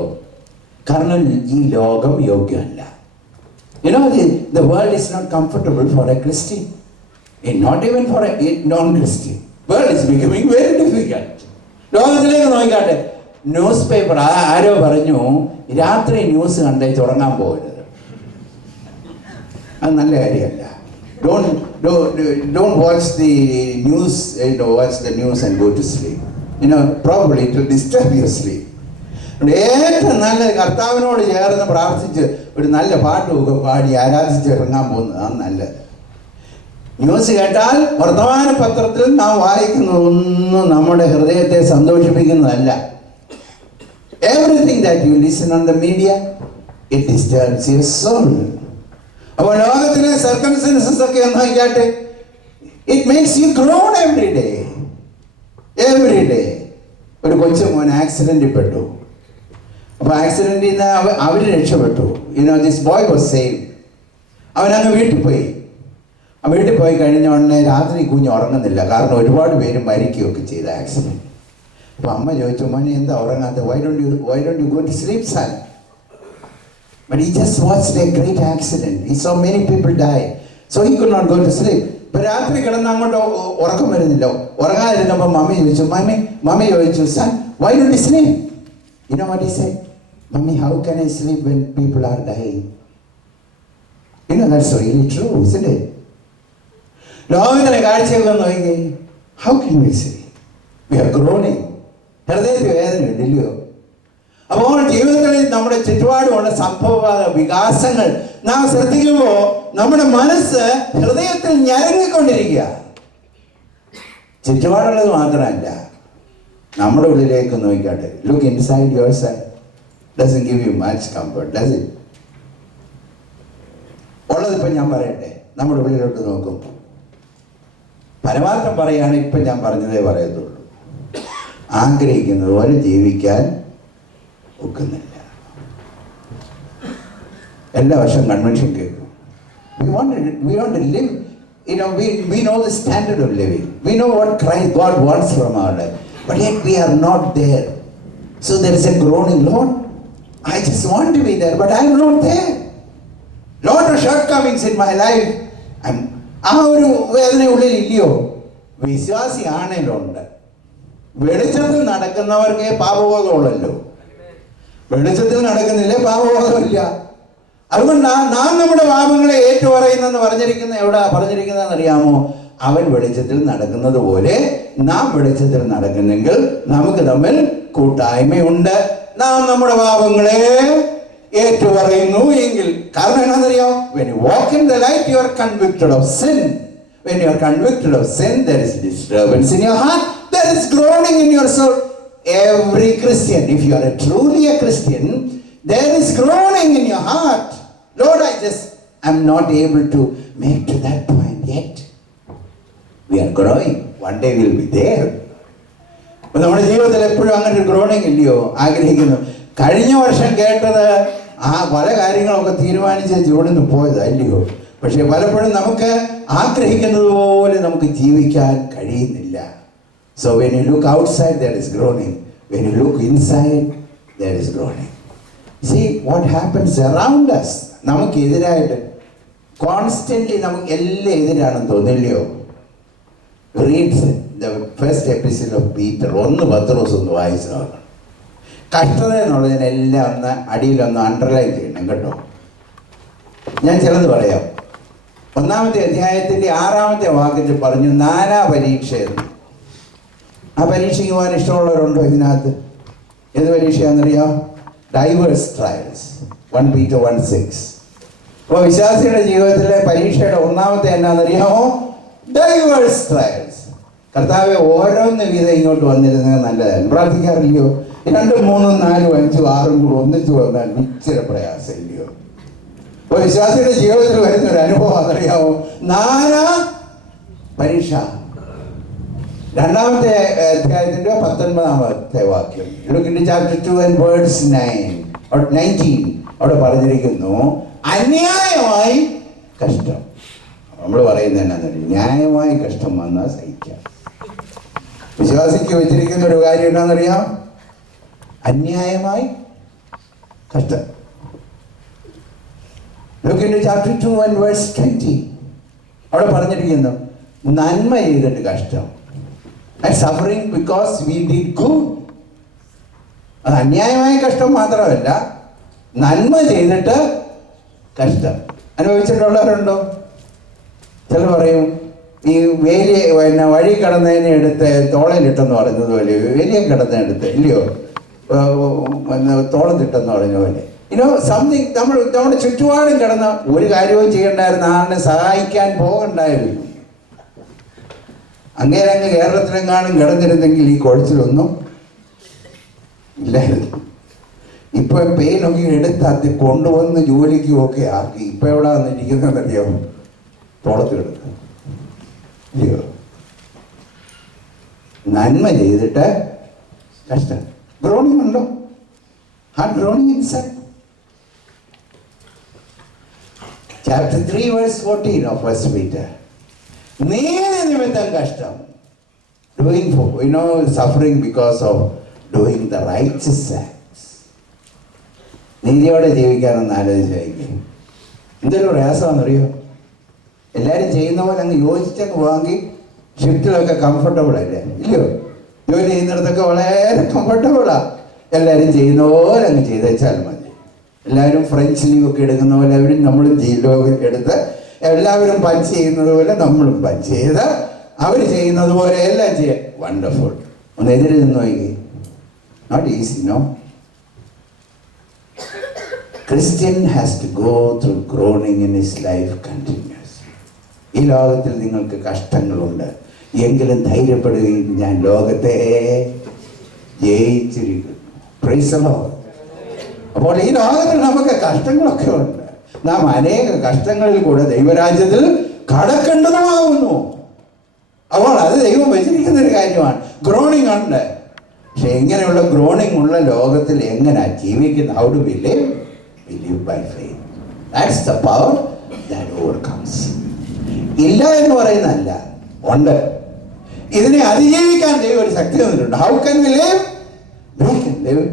കാരണം ഈ ലോകം യോഗ്യമല്ല. The world is not comfortable for a Christian, and not even for a non-Christian. World is becoming very difficult. ലോകത്തിലേക്ക് നോക്കിക്കാട്ടെ. ന്യൂസ് പേപ്പർ, ആരോ പറഞ്ഞു രാത്രി ന്യൂസ് കണ്ടേ തുടങ്ങാൻ പോകരുത്. അത് നല്ല കാര്യമല്ല. Don't watch the news, watch the news and go to sleep. Probably it will disturb your sleep. ഏറ്റവും നല്ലത് കർത്താവിനോട് ചേർന്ന് പ്രാർത്ഥിച്ച് ഒരു നല്ല പാട്ടുമൊക്കെ പാടി ആരാധിച്ച് ഇറങ്ങാൻ പോകുന്നതാണ് നല്ലത്. ന്യൂസ് കേട്ടാൽ വർത്തമാന പത്രത്തിൽ നാം വായിക്കുന്നതൊന്നും നമ്മുടെ ഹൃദയത്തെ സന്തോഷിപ്പിക്കുന്നതല്ല. Everything that you listen on the media, it disturbs your soul. അപ്പോൾ ലോകത്തിലെ സർക്കംസ്റ്റൻസസ് ഒക്കെ നോക്കിയാട്ടെ, it makes you groan every day. ഒരു കൊച്ചു മോൻ ആക്സിഡന്റിൽ പെട്ടു. അപ്പോൾ ആക്സിഡന്റിൽ നിന്ന് അവർ രക്ഷപ്പെട്ടു. This boy was save. അവനങ്ങ് വീട്ടിൽ പോയി കഴിഞ്ഞ ഉടനെ രാത്രി കുഞ്ഞ് ഉറങ്ങുന്നില്ല. കാരണം ഒരുപാട് പേര് മരിക്കുകയൊക്കെ ചെയ്ത ആക്സിഡന്റ്. അപ്പോൾ അമ്മ ചോദിച്ചു, മോനെ എന്താ ഉറങ്ങാത്ത? why don't you go to sleep, son? But he just watched a great accident. He saw many people die, so he could not go to sleep. ഇപ്പോൾ രാത്രി കിടന്ന് അങ്ങോട്ട് ഉറക്കം വരുന്നില്ല. ഉറങ്ങാതിരുന്നപ്പോൾ മമ്മി ചോദിച്ചു, son, why don't you sleep? You know what he said? Mommy, how can I sleep when people are dying? That's really true, isn't it? ലോകത്തിലെ കാഴ്ചയൊക്കെ നോക്കി, how can we sleep? We are groaning. ഹൃദയത്തിൽ വേദനയുണ്ടല്ലോ. അപ്പോൾ ജീവിതത്തിൽ നമ്മുടെ ചുറ്റുപാടുമുള്ള സംഭവ വികാസങ്ങൾ നാം ശ്രദ്ധിക്കുമ്പോൾ നമ്മുടെ മനസ്സ് ഹൃദയത്തിൽ ഞരങ്ങിക്കൊണ്ടിരിക്കുക. ചുറ്റുപാടുള്ളത് മാത്രമല്ല, നമ്മുടെ ഉള്ളിലേക്ക് നോക്കിക്കാട്ടെ. Look inside yourself. Doesn't give you much comfort, does it? ഉള്ളതിപ്പം ഞാൻ പറയട്ടെ, നമ്മുടെ ഉള്ളിലോട്ട് നോക്കും. പരമാർത്ഥം പറയുകയാണ്, ഇപ്പം ഞാൻ പറഞ്ഞതേ പറയത്തുള്ളൂ. ആഗ്രഹിക്കുന്നത് പോലെ ജീവിക്കാൻ ഒക്കുന്നില്ല. എല്ലാ വർഷവും കൺവെൻഷൻ കേൾക്കും. We want to live, we know the standard of living. We know what God wants from our life. But yet we are not there. So there is a groaning, Lord, I just want to be there, but I am not there. Lot of shortcomings in my life. ആ ഒരു വേദന ഉള്ളിൽ ഇല്ലയോ? വിശ്വാസി ആണേലുണ്ട്. വെളിച്ചത്തിൽ നടക്കുന്നവർക്കേ പാപബോധമുള്ളല്ലോ. വെളിച്ചത്തിൽ നടക്കുന്നില്ലേ പാപബോധമില്ല. അതുകൊണ്ടാണ് നാം നമ്മുടെ പാപങ്ങളെ ഏറ്റുപറയുന്നെന്ന് എവിടാ പറഞ്ഞിരിക്കുന്നതെന്ന് അറിയാമോ? അവൻ വെളിച്ചത്തിൽ നടക്കുന്നത് പോലെ നാം വെളിച്ചത്തിൽ നടക്കുന്നെങ്കിൽ നമുക്ക് തമ്മിൽ കൂട്ടായ്മയുണ്ട്. നാം നമ്മുടെ പാപങ്ങളെ ഏറ്റുപറയുന്നു എങ്കിൽ. കാരണം എന്താണെന്നറിയോ? when you walk in the light, you are convicted of sin. When you are convicted of sin, there is disturbance in your heart, there is groaning in your soul. Every Christian, if you are truly a Christian, there is groaning in your heart. Lord, I'm not able to make to that point yet. We are growing. One day we will be there. അപ്പോൾ നമ്മുടെ ജീവിതത്തിൽ എപ്പോഴും അങ്ങനെ ഒരു ഗ്രോണിങ് ഇല്ലയോ? ആഗ്രഹിക്കുന്നു. കഴിഞ്ഞ വർഷം കേട്ടത് പല കാര്യങ്ങളൊക്കെ തീരുമാനിച്ച് ഇവിടുന്ന് പോയത് അല്ലയോ? പക്ഷെ പലപ്പോഴും നമുക്ക് ആഗ്രഹിക്കുന്നത് പോലെ നമുക്ക് ജീവിക്കാൻ കഴിയുന്നില്ല. So when you look outside, there is groaning. When you look inside, there is groaning. See what happens around us. നമുക്കെതിരായിട്ട് കോൺസ്റ്റന്റ്ലി നമുക്ക് എല്ലാം എതിരാണെന്ന് തോന്നില്ലയോ? Read the first epistle of Peter. 1 പത്രോസ് ഒന്ന് വായിച്ചു നോക്കണം. കഷ്ടത എന്നുള്ളതിനെല്ലാം അടിയിലൊന്ന് അണ്ടർലൈൻ ചെയ്യണം കേട്ടോ. ഞാൻ ചിലത് പറയാം. 1-ാമത്തെ അധ്യായത്തിൻ്റെ 6-ാമത്തെ വാക്യത്തിൽ പറഞ്ഞു നാനാ പരീക്ഷ എന്ന്. ആ പരീക്ഷയ്ക്ക് പോകാൻ ഇഷ്ടമുള്ളവരുണ്ടോ ഇതിനകത്ത്? ഏത് പരീക്ഷയാണെന്നറിയാം? Diverse trials. 1 Peter 1:6. അപ്പോൾ വിശ്വാസിയുടെ ജീവിതത്തിലെ പരീക്ഷയുടെ 1-ാമത്തെ എന്നാണെന്നറിയാമോ? Diverse trials. കർത്താവെ ഓരോന്ന് വീതം ഇങ്ങോട്ട് വന്നിരുന്നത് നല്ലതാണ്. പ്രാർത്ഥിക്കാറില്ലയോ? 2, 3, 4, 5, 6 കൂടെ ഒന്നിച്ച് വന്നാൽ ഇച്ചിരി പ്രയാസം ഇല്ലയോ? അപ്പോൾ വിശ്വാസിയുടെ ജീവിതത്തിൽ വരുന്ന ഒരു അനുഭവം അതറിയാമോ? നാനാ പരീക്ഷ. 2-ാമത്തെ അധ്യായത്തിൻ്റെ 19-ാമത്തെ വാക്യം. Look into chapter 2 and verse 19. അവിടെ പറഞ്ഞിരിക്കുന്നു അന്യായമായി കഷ്ടം. നമ്മൾ പറയുന്നത് എന്നാന്ന് ന്യായമായി കഷ്ടം വന്നാൽ സഹിക്കാം. വിശ്വാസിക്ക് വെച്ചിരിക്കുന്ന ഒരു കാര്യം എന്താണെന്നറിയാം? അന്യായമായി കഷ്ടം. Look into chapter 2 and verse 20. അവിടെ പറഞ്ഞിരിക്കുന്നു നന്മ ചെയ്തിട്ട് കഷ്ടം. And suffering because we did good. അത് അന്യായമായ കഷ്ടം മാത്രമല്ല, നന്മ ചെയ്തിട്ട് കഷ്ടം. അനുഭവിച്ചിട്ടുള്ളവരുണ്ടോ? ചിലർ പറയും ഈ വേലിയെ വഴി കടന്നതിനെ എടുത്ത് തോളയിലിട്ടെന്ന് പറയുന്നത് പോലെ, വേലിയെ കിടന്നെടുത്ത് ഇല്ലയോ തോളത്തിട്ടെന്ന് പറഞ്ഞ പോലെ. സംതിങ് നമ്മുടെ ചുറ്റുപാടും കിടന്ന ഒരു കാര്യവും ചെയ്യണ്ടായിരുന്നു, ആളിനെ സഹായിക്കാൻ പോകണ്ടായിരുന്നു. അങ്ങേരങ്ങ് കേരളത്തിലെങ്ങാനും കിടന്നിരുന്നെങ്കിൽ ഈ കുഴച്ചിലൊന്നും ഇല്ലായിരുന്നു. ഇപ്പൊ പെയിനൊക്കെ എടുത്ത് അത് കൊണ്ടുവന്ന് ജോലിക്കും ഒക്കെ ആക്കി. ഇപ്പൊ എവിടെ വന്നിരിക്കുന്നതറിയോ? തോളത്ത് കിടക്കും ഇല്ലയോ? നന്മ ചെയ്തിട്ട് കഷ്ടം. ഗ്രോണിങ് ഉണ്ടോ? Heart groaning inside. Chapter 3 verse 14 of 1 Peter. നീതി നിമിത്തം കഷ്ടം. Doing for, suffering because of doing the righteous acts. നീതിയോടെ ജീവിക്കാനൊന്ന് ആലോചിച്ച് വയ്ക്കും. എന്തൊരു പ്രയാസമാണെന്നറിയോ? എല്ലാവരും ചെയ്യുന്ന പോലെ അങ്ങ് യോജിച്ചങ്ങ് വാങ്ങി ഷിഫ്റ്റിലൊക്കെ കംഫർട്ടബിൾ അല്ലേ? ഇല്ലയോ? ജോലി ചെയ്യുന്നിടത്തൊക്കെ വളരെ കംഫർട്ടബിളാണ്. എല്ലാവരും ചെയ്യുന്ന പോലെ അങ്ങ് ചെയ്തേച്ചാൽ മതി. എല്ലാവരും ഫ്രഞ്ച് ലീവൊക്കെ എടുക്കുന്ന പോലെ അവരും നമ്മളും ലീവൊക്കെ എടുത്ത് എല്ലാവരും പഞ്ച് ചെയ്യുന്നത് പോലെ നമ്മളും പഞ്ച് ചെയ്ത് അവർ ചെയ്യുന്നത് പോലെ എല്ലാം ചെയ്യാം. വണ്ടർഫുൾ. ഒന്ന് എതിരെ നിന്ന് നോക്കി. Not easy, no. Christian has to go through groaning in his life continuously. ഈ ലോകത്തിൽ നിങ്ങൾക്ക് കഷ്ടങ്ങളുണ്ട്, എങ്കിലും ധൈര്യപ്പെടുകയും ഞാൻ ലോകത്തെ ജയിച്ചിരിക്കുന്നു. Praise the Lord. അപ്പോൾ ഈ ലോകത്തിൽ നമുക്ക് കഷ്ടങ്ങളൊക്കെ ഉണ്ട്. നാം അനേക കഷ്ടങ്ങളിൽ കൂടെ ദൈവരാജ്യത്തിൽ കടക്കേണ്ടതുമാകുന്നു. അപ്പോൾ അത് ദൈവം വെച്ചിരിക്കുന്ന ഒരു കാര്യമാണ്. ഗ്രോണിങ് ഉണ്ട്. പക്ഷെ ഇങ്ങനെയുള്ള ഗ്രോണിങ് ഉള്ള ലോകത്തിൽ എങ്ങനെയാ ജീവിക്കുന്നത്? How do we live? We live by faith. That's the power that overcomes. ഇല്ല എന്ന് പറയുന്നതല്ല, ഉണ്ട്. ഇതിനെ അതിജീവിക്കാൻ ദൈവം ഒരു ശക്തി തന്നിട്ടുണ്ട്. How can we live? We can live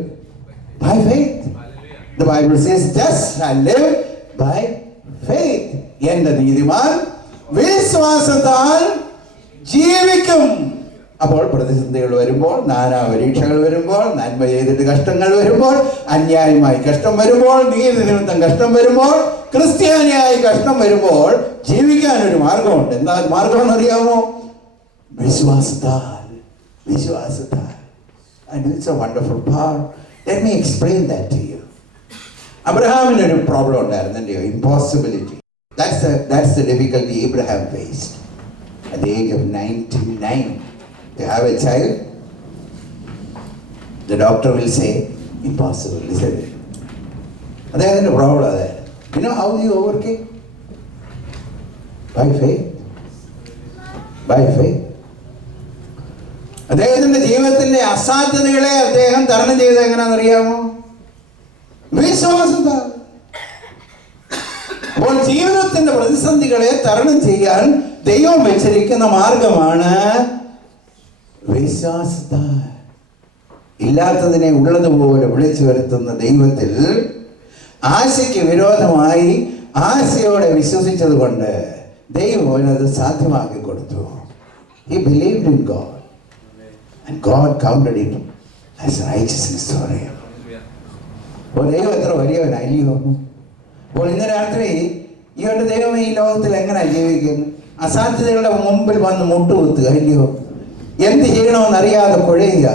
by faith. The Bible says, just shall live by faith. എന്റെ നീതിമാൻ വിശ്വാസത്താൽ ജീവിക്കും. അപ്പോൾ പ്രതിസന്ധികൾ വരുമ്പോൾ, നാനാ പരീക്ഷകൾ വരുമ്പോൾ, നന്മ ചെയ്തിട്ട് കഷ്ടങ്ങൾ വരുമ്പോൾ, അന്യായമായി കഷ്ടം വരുമ്പോൾ, നീതി നിമിത്തം കഷ്ടം വരുമ്പോൾ, ക്രിസ്ത്യാനിയായി കഷ്ടം വരുമ്പോൾ ജീവിക്കാനൊരു മാർഗമുണ്ട്. എന്താ മാർഗം എന്നറിയാമോ? വിശ്വാസത്താൽ. വിശ്വാസത്താൽ. And it's a wonderful power. Let me explain that to you. അബ്രഹാമിനൊരു പ്രോബ്ലം ഉണ്ടായിരുന്നല്ലോ, impossibility. That's the difficulty Abraham faced. At the age of 99, you have a child, the doctor will say, impossible, isn't it? That's the problem there. You know how he overcame? By faith. By faith. അദ്ദേഹത്തിന്റെ ജീവിതത്തിന്റെ അസാധ്യതകളെ അദ്ദേഹം തരണം ചെയ്തത് എങ്ങനെയാണെന്നറിയാമോ? വിശ്വാസത്താൽ. അപ്പോൾ ജീവിതത്തിന്റെ പ്രതിസന്ധികളെ തരണം ചെയ്യാൻ ദൈവം വെച്ചിരിക്കുന്ന മാർഗമാണ് വിശ്വാസത്താൽ. ഇല്ലാത്തതിനെ ഉള്ളതുപോലെ വിളിച്ചു വരുത്തുന്ന ദൈവത്തിൽ ആശയ്ക്ക് വിരോധമായി ആശയോടെ വിശ്വസിച്ചത് കൊണ്ട് ദൈവം അവനത് സാധ്യമാക്കി കൊടുത്തു. He believed in God and God counted it as righteousness for him. അപ്പോൾ ദൈവം എത്ര വലിയവനായില്ലയോ? അപ്പോൾ ഇന്ന് രാത്രി ഇവന്റെ ദൈവം ഈ ലോകത്തിൽ എങ്ങനെ ജീവിക്കുന്നു? അസാധ്യതകളുടെ മുമ്പിൽ വന്ന് മുട്ടുകുത്തുക ഇല്ലയോ? എന്ത് ചെയ്യണമെന്നറിയാതെ കുഴയുക.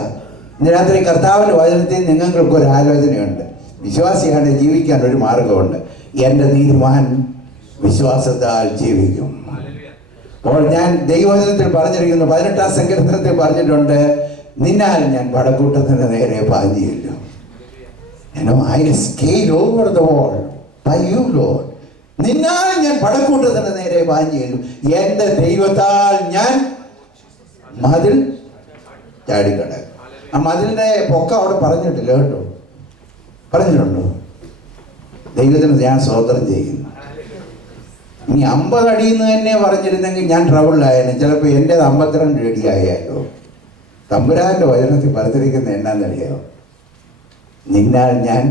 ഇന്ന് രാത്രി കർത്താവിന്റെ വചനത്തിൽ നിങ്ങൾക്കൊരു ആലോചനയുണ്ട്. വിശ്വാസിയാണ് ജീവിക്കാൻ ഒരു മാർഗമുണ്ട്. എൻ്റെ നീതിമാൻ വിശ്വാസത്താൽ ജീവിക്കും. അപ്പോൾ ഞാൻ ദൈവവചനത്തിൽ പറഞ്ഞിരിക്കുന്നു, 18-ാം സങ്കീർത്തനത്തിൽ പറഞ്ഞിട്ടുണ്ട്, നിന്നാൽ ഞാൻ പടക്കൂട്ടത്തിന് നേരെ പാഞ്ഞില്ലു. I scale over the wall by you, Lord. നിന്നാൽ ഞാൻ പടക്കൂട്ടത്തിന് നേരെ പാഞ്ഞില്ലു. എൻ്റെ ദൈവത്താൽ ഞാൻ മതിൽ ചാടിക്കടക്കും. ആ മതിലിന്റെ പൊക്ക അവിടെ പറഞ്ഞിട്ടില്ല കേട്ടോ. പറഞ്ഞിട്ടുണ്ടോ? ദൈവത്തിന് ഞാൻ സ്തോത്രം ചെയ്യുന്നു. ഇനി 50 അടിയിൽ നിന്ന് തന്നെ പറഞ്ഞിരുന്നെങ്കിൽ ഞാൻ ട്രബിളിലായിരുന്നു. ചിലപ്പോൾ എൻ്റേത് 52 അടി ആയാലോ. തമ്പുരാന്റെ വചനത്തിൽ പറഞ്ഞിരിക്കുന്ന എന്നാന്നറിയാമോ? നിന്നാൽ ഞാൻ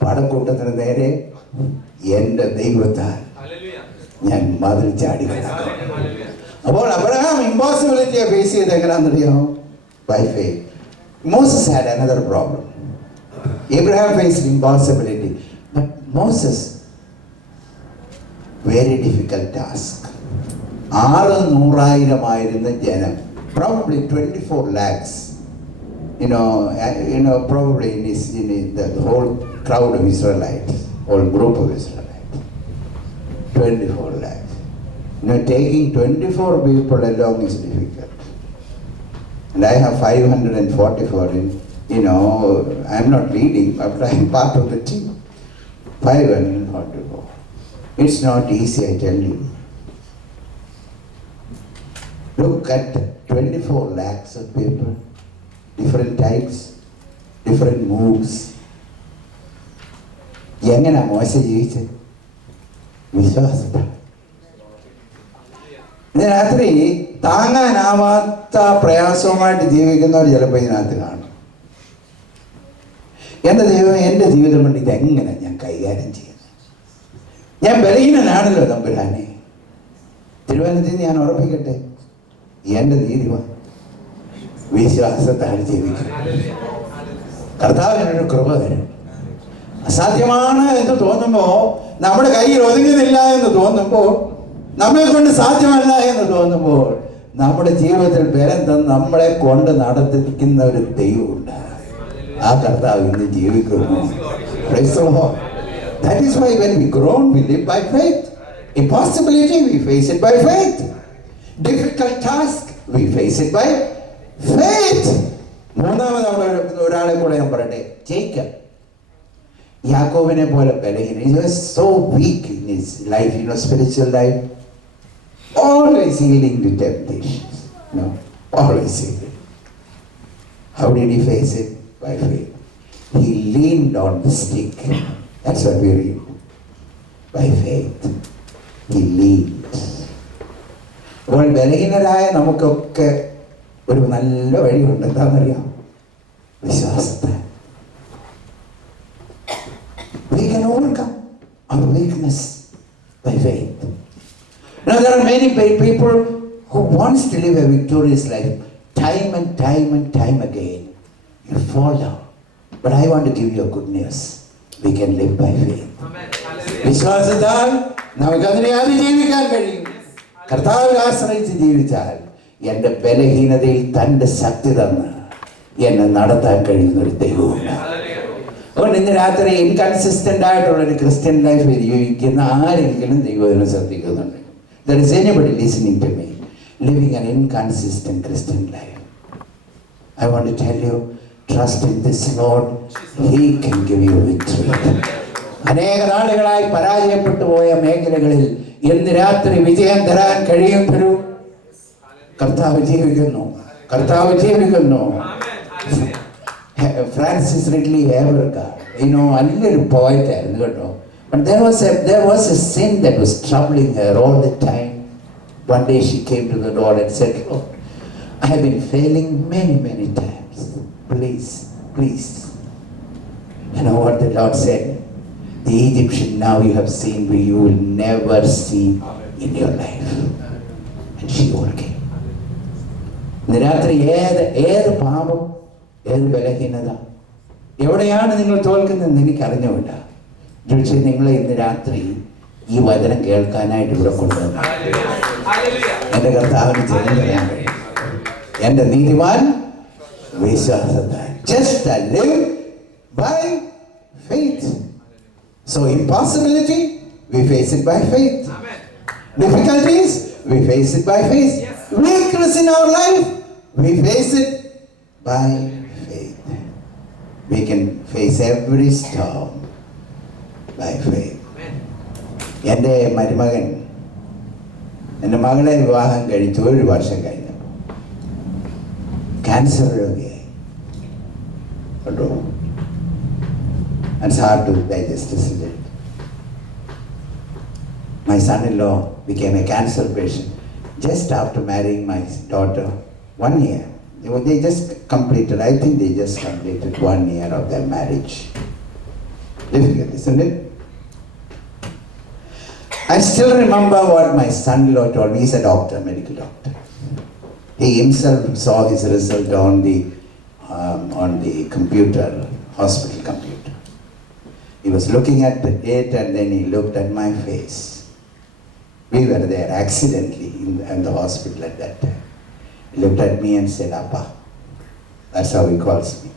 പടക്കൂട്ടത്തിന് നേരെ എൻ്റെ ദൈവത്താൽ ഞാൻ മതിൽ ചാടി കിടക്കും. അപ്പോൾ അബ്രഹാം ഇമ്പോസിബിലിറ്റിയെ ഫേസ് ചെയ്ത് എങ്ങനെയാണെന്നറിയാമോ? By faith. Moses had another problem. Abraham faced impossibility, but Moses very difficult task. 600,000 ജനം, probably 24 lakhs, probably in the whole crowd of Israelites, whole group of Israelites, 24 lakhs. Taking 24 people along is difficult. And I have 544 I'm not leading, but I'm part of the team. 544. It's not easy, I tell you. Look at 24 lakhs of people, different types, different moods. എങ്ങനെ മോശ ജീവിച്ചത്? വിശ്വാസത്താൽ. ഇന്ന് രാത്രി താങ്ങാനാവാത്ത പ്രയാസവുമായിട്ട് ജീവിക്കുന്നവർ ചിലപ്പോൾ ഇതിനകത്ത് കാണും. എൻ്റെ ദൈവം, എൻ്റെ ജീവിതം കൊണ്ട് ഇതെങ്ങനെ ഞാൻ കൈകാര്യം ചെയ്യുന്നത്? ഞാൻ ബലഹീനനാണല്ലോ തമ്പുരാനെ. തിരുവനന്തപുരത്ത് ഞാൻ ഉറപ്പിക്കട്ടെ, എൻ്റെ നീതിമാൻ വിശ്വാസത്താൽ ജീവിക്കും. കർത്താവിനൊരു കൃപ തരും. അസാധ്യമാണ് എന്ന് തോന്നുമ്പോൾ, നമ്മുടെ കയ്യിൽ ഒതുങ്ങുന്നില്ല എന്ന് തോന്നുമ്പോൾ, നമ്മെ കൊണ്ട് സാധ്യമല്ല എന്ന് തോന്നുമ്പോൾ, നമ്മുടെ ജീവിതത്തിൽ ബലം തന്ന് നമ്മളെ കൊണ്ട് നടത്തിക്കുന്ന ഒരു ദൈവമുണ്ട്. ആ കർത്താവ് ഇന്ന് ജീവിക്കുന്നു. Praise the Lord. That is why when we groan, we live by faith. Impossibility, we face it by faith. Difficult task, we face it by faith. മൂന്നാമത് ഒരാളെ കൂടെ ഞാൻ പറയട്ടെ, ജേക്കബ്. യാക്കോബിനെ പോലെ ബലഹീനൻ. He was so weak in his life, spiritual life. Always yielding to temptations. Always yielding. How did he face it? By faith. He leaned on the stick. That's what we read. By faith, he leaned. അപ്പോൾ ബലഹീനരായ നമുക്കൊക്കെ ഒരു നല്ല വഴിയുണ്ട്. എന്താണെന്നറിയാം? വിശ്വാസത്തെ. We can overcome our weakness by faith. Now there are many people who wants to live a victorious life. Time and time again, you fall down. But I want to give you a good news. We can live by faith. വിശ്വാസത്താൽ നമുക്കതിനെ അതിജീവിക്കാൻ കഴിയും. കർത്താവിൽ ആശ്രയിച്ച് ജീവിച്ചാൽ എൻ്റെ ബലഹീനതയിൽ തൻ്റെ ശക്തി തന്ന് എന്നെ നടത്താൻ കഴിയുന്ന ഒരു ദൈവമുണ്ട്. അതുകൊണ്ട് ഇന്ന് രാത്രി ഇൻകൺസിസ്റ്റന്റ് ആയിട്ടുള്ളൊരു ക്രിസ്ത്യൻ ലൈഫ് ജീവിക്കുന്ന ആരെങ്കിലും ദൈവത്തിനെ ശ്രദ്ധിക്കുന്നുണ്ട്. There is anybody listening to me living an inconsistent Christian life? I want to tell you, trust in this Lord. He can give you victory. അനേക നാളുകളായി പരാജയപ്പെട്ടു പോയ മേഖലകളിൽ ഇന്ന് രാത്രി വിജയം തരാൻ കഴിയുന്നൊരു കർത്താവ് ജീവിക്കുന്നു. കർത്താവ് ജീവിക്കുന്നു. ഫ്രാൻസിസ് റിഡ്ലി ഹേവർഗാർ, നല്ലൊരു പോയറ്റായിരുന്നു കേട്ടോ. But there was a sin that was troubling her all the time. One day she came to the Lord and said, "Lord, I have been failing many times. Please. You know what the Lord said? The Egyptian now you have seen, but you will never see in your life." And she overcame. ഇന്ന് രാത്രി ഏത് പാപം, ഏത് ബലഹീനത, എവിടെയാണ് നിങ്ങൾ തോൽക്കുന്നതെന്ന് എനിക്കറിഞ്ഞുമില്ല. പക്ഷേ നിങ്ങളെ ഇന്ന് രാത്രി ഈ വചനം കേൾക്കാനായിട്ട് ഇവിടെ കൊണ്ടുവന്നു. എൻ്റെ കർത്താവിന് ജയം തരാൻ കഴിയും. എൻ്റെ നീതിമാൻ വിശ്വാസത്താൽ. Just live by faith. So impossibility, we face it by faith. Difficulties, we face it by faith. Weakness in our life, we face it by faith. We can face every storm by faith. എൻ്റെ മകളെ വിവാഹം കഴിച്ച് 1 വർഷം കഴിഞ്ഞു ക്യാൻസർ രോഗിയായി കേട്ടോ. It's hard to digest, isn't it? My son-in-law became a cancer patient just after marrying my daughter. 1 year. They just completed, I think they just completed 1 year of their marriage. Difficult, isn't it? I still remember what my son-in-law told me. He's a doctor, medical doctor. He himself saw his result on the computer, hospital computer. He was looking at it and then he looked at my face We were there accidentally in the hospital at that time. He looked at me and said, Appa, that's how he calls me.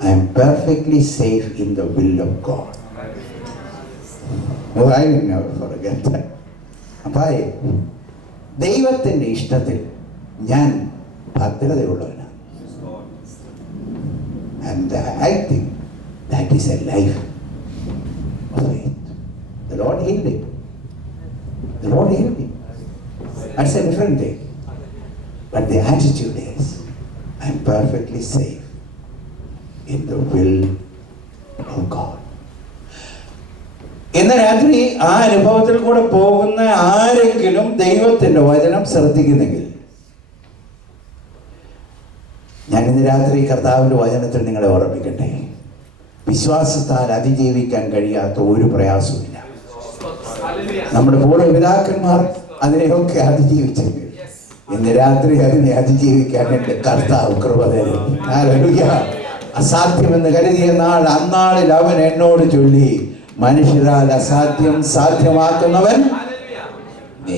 I am perfectly safe in the will of God. Oh, I will never forget that. അപ്പായി, ദൈവത്തിൻ്റെ ഇഷ്ടത്തിൽ ഞാൻ ഭദ്രതയുള്ളവനാണ്. And I think that is a life of faith. The Lord healed him. The Lord healed him. That's a different thing. But the attitude is, I am perfectly safe in the will of God. ഇന്ന് രാത്രി ആ അനുഭവത്തിൽ കൂടെ പോകുന്ന ആരെങ്കിലും ദൈവത്തിൻ്റെ വചനം ശ്രദ്ധിക്കുന്നെങ്കിൽ, ഞാൻ ഇന്ന് രാത്രി കർത്താവിൻ്റെ വചനത്തിൽ നിങ്ങളെ ഓർമ്മിക്കട്ടെ, വിശ്വാസത്താൽ അതിജീവിക്കാൻ കഴിയാത്ത ഒരു പ്രയാസവുമില്ല. നമ്മുടെ പൂർവ്വപിതാക്കന്മാർ അതിനെയൊക്കെ അതിജീവിച്ചെങ്കിൽ ഇന്ന് രാത്രി അതിനെ അതിജീവിക്കാൻ എൻ്റെ കർത്താവ് കൃപ തരും. ഹല്ലേലൂയ. അസാധ്യമെന്ന് കരുതിയ നാൾ അന്നാളിൽ അവൻ എന്നോട് ചൊല്ലി, മനുഷ്യരാൽ അസാധ്യം സാധ്യമാക്കുന്നവൻ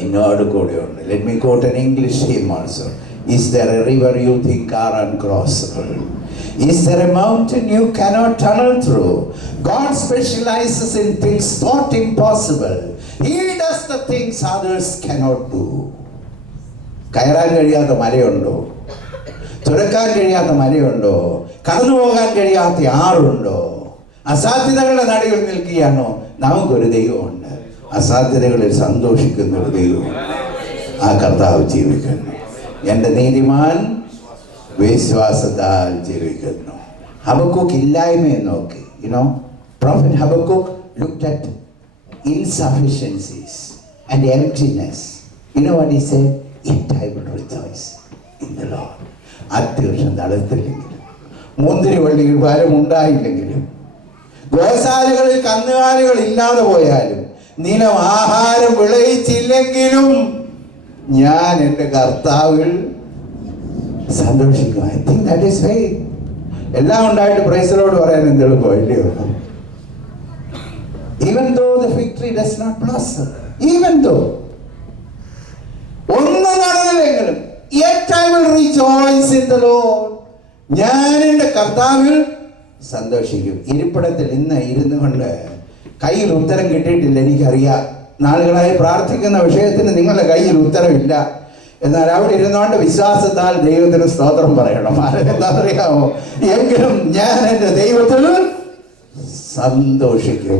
എന്നോട് കൂടെയുണ്ട്. Let me quote an English hymn also. Is there a river you think are uncrossable? Is there a mountain you cannot tunnel through? God specializes in things thought impossible. He does the things others cannot do. കയറാൻ കഴിയാത്ത മലയുണ്ടോ? തുറക്കാൻ കഴിയാത്ത മലയുണ്ടോ? കടന്നു പോകാൻ കഴിയാത്ത ആറുണ്ടോ? അസാധ്യതകളുടെ നടുവിൽ നിൽക്കുകയാണോ? നമുക്കൊരു ദൈവമുണ്ട്. അസാധ്യതകളിൽ സന്തോഷിക്കുന്ന ഒരു ദൈവം. ആ കർത്താവ് ജീവിക്കുന്നു. എൻ്റെ നീതിമാൻ വിശ്വാസത്താൽ ജീവിക്കുന്നു. ഹബക്കൂക്ക് ഇല്ലായ്മയെ നോക്കി. Prophet Habakkuk looked at insufficiencies and emptiness. You know what he said? Yet I will rejoice in the Lord. അത്യാവശ്യം തളർത്തില്ലെങ്കിലും, മുന്തിരിവള്ളിയിൽ ഫലം ഉണ്ടായില്ലെങ്കിലും, ഗോശാലകളിൽ കന്നുകാലികൾ ഇല്ലാതെ പോയാലും, നിലം ആഹാരം വിളയിച്ചില്ലെങ്കിലും ഞാൻ എൻ്റെ കർത്താവിൽ സന്തോഷിക്കും. I think that is faith. എല്ലാം ഉണ്ടായിട്ട് പ്രൈസ് ദി ലോർഡ് പറയാൻ എന്ത് എളുപ്പം, ഇല്ലയോ? Even though the fig tree does not blossom, even though ഒന്നും നടന്നില്ലെങ്കിലും, yet I will rejoice in the Lord. ഞാൻ എൻ്റെ കർത്താവിൽ സന്തോഷിക്കും. ഇരിപ്പിടത്തിൽ ഇന്ന് ഇരുന്നു കൊണ്ട് കയ്യിൽ ഉത്തരം കിട്ടിയിട്ടില്ല, എനിക്കറിയാം. നാളുകളായി പ്രാർത്ഥിക്കുന്ന വിഷയത്തിന് നിങ്ങളുടെ കയ്യിൽ ഉത്തരവില്ല. എന്നാൽ അവിടെ ഇരുന്നുകൊണ്ട് വിശ്വാസത്താൽ ദൈവത്തിന് സ്തോത്രം പറയണം. എന്താ അറിയാമോ? എങ്കിലും ഞാൻ എൻ്റെ ദൈവത്തിൽ സന്തോഷിക്കും.